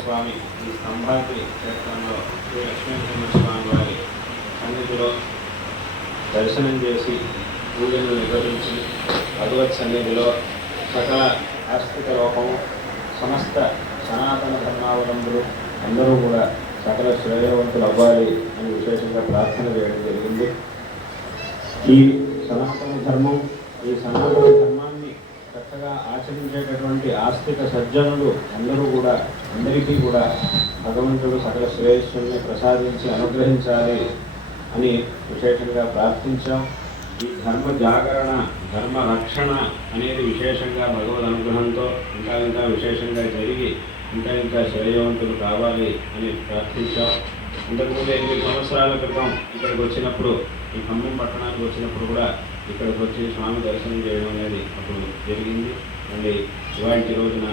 స్వామి ఈ స్తంభాద్రి క్షేత్రంలో శ్రీ లక్ష్మీనరసింహస్వామి వారి సన్నిధిలో దర్శనం చేసి పూజలు నిర్వహించి భగవత్ సన్నిధిలో సకల ఆస్తిక లోకము సమస్త సనాతన ధర్మావలంబులు అందరూ కూడా సకల శ్రేయవంతులు అవ్వాలి అని విశేషంగా ప్రార్థన చేయడం జరిగింది. ఈ సనాతన ధర్మం ఈ సనాతన ధర్మాన్ని చక్కగా ఆచరించేటటువంటి ఆస్తిక సజ్జనులు అందరికీ కూడా భగవంతుడు సకల శ్రేయస్సుల్ని ప్రసాదించి అనుగ్రహించాలి అని విశేషంగా ప్రార్థించాం. ఈ ధర్మ జాగరణ ధర్మ రక్షణ అనేది విశేషంగా భగవద్ అనుగ్రహంతో ఇంకా విశేషంగా జరిగి ఇంకా శ్రేయవంతులు కావాలి అని ప్రార్థించాం. ఇంతకుముందు 8 సంవత్సరాల క్రితం ఇక్కడికి వచ్చినప్పుడు ఈ ఖమ్మం పట్టణానికి వచ్చినప్పుడు కూడా ఇక్కడికి వచ్చి స్వామి దర్శనం చేయడం అనేది అప్పుడు జరిగింది. మళ్ళీ ఇవాళ రోజున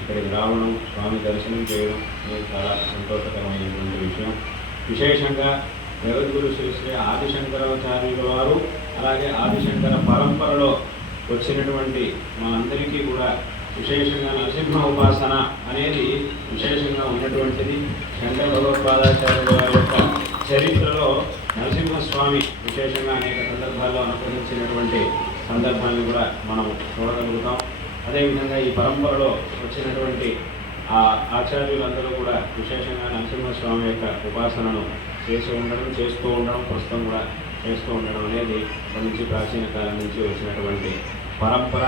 ఇక్కడికి రావడం స్వామి దర్శనం చేయడం అనేది చాలా సంతోషకరమైనటువంటి విషయం. విశేషంగా జగద్గురు శ్రీ శ్రీ ఆదిశంకరాచార్యుల వారు అలాగే ఆదిశంకర పరంపరలో వచ్చినటువంటి మా అందరికీ కూడా విశేషంగా నరసింహ ఉపాసన అనేది విశేషంగా ఉన్నటువంటిది. శంకర భగవత్పాదాచార్యుల వారి యొక్క చరిత్రలో నరసింహస్వామి విశేషంగా అనేక సందర్భాల్లో అనుగ్రహించినటువంటి సందర్భాన్ని కూడా మనం చూడగలుగుతాం. అదేవిధంగా ఈ పరంపరలో వచ్చినటువంటి ఆ ఆచార్యులందరూ కూడా విశేషంగా నరసింహస్వామి యొక్క ఉపాసనను చేస్తూ ఉండడం ప్రస్తుతం కూడా చేస్తూ ఉండడం అనేది నుంచి ప్రాచీన కాలం నుంచి వచ్చినటువంటి పరంపర.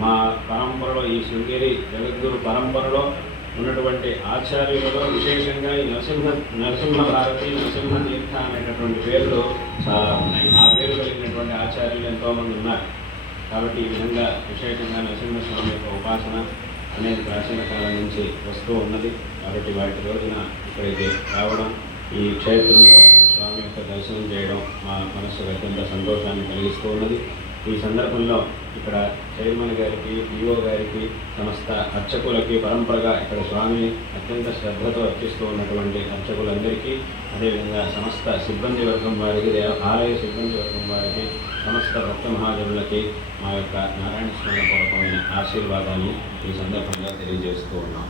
మా పరంపరలో ఈ శృంగేరి జగద్గురు పరంపరలో ఉన్నటువంటి ఆచార్యులలో విశేషంగా ఈ నరసింహ భారతి నరసింహ తీర్థ అనేటటువంటి పేర్లు చాలా ఉన్నాయి. ఆ పేరు కలిగినటువంటి ఆచార్యులు ఎంతోమంది ఉన్నారు. కాబట్టి ఈ విధంగా విశేషంగా నరసింహస్వామి యొక్క ఉపాసన అనేది ప్రాచీన కాలం నుంచి వస్తూ ఉన్నది. కాబట్టి వాటి రోజున ఇక్కడికి రావడం ఈ క్షేత్రంలో స్వామి యొక్క దర్శనం చేయడం మా మనస్సుకు అత్యంత సంతోషాన్ని కలిగిస్తూ ఉన్నది. ఈ సందర్భంలో ఇక్కడ చైర్మన్ గారికి ఈఓ గారికి సమస్త అర్చకులకి పరంపరగా ఇక్కడ స్వామిని అత్యంత శ్రద్ధతో అర్చిస్తూ ఉన్నటువంటి అర్చకులందరికీ అదేవిధంగా సమస్త సిబ్బంది వర్గం వారికి ఆలయ సిబ్బంది వర్గం వారికి సమస్త భక్త మహాజనులకి మా యొక్క నారాయణ స్వామి పూర్వకమైన ఆశీర్వాదాన్ని ఈ సందర్భంగా తెలియజేస్తూ ఉన్నాం.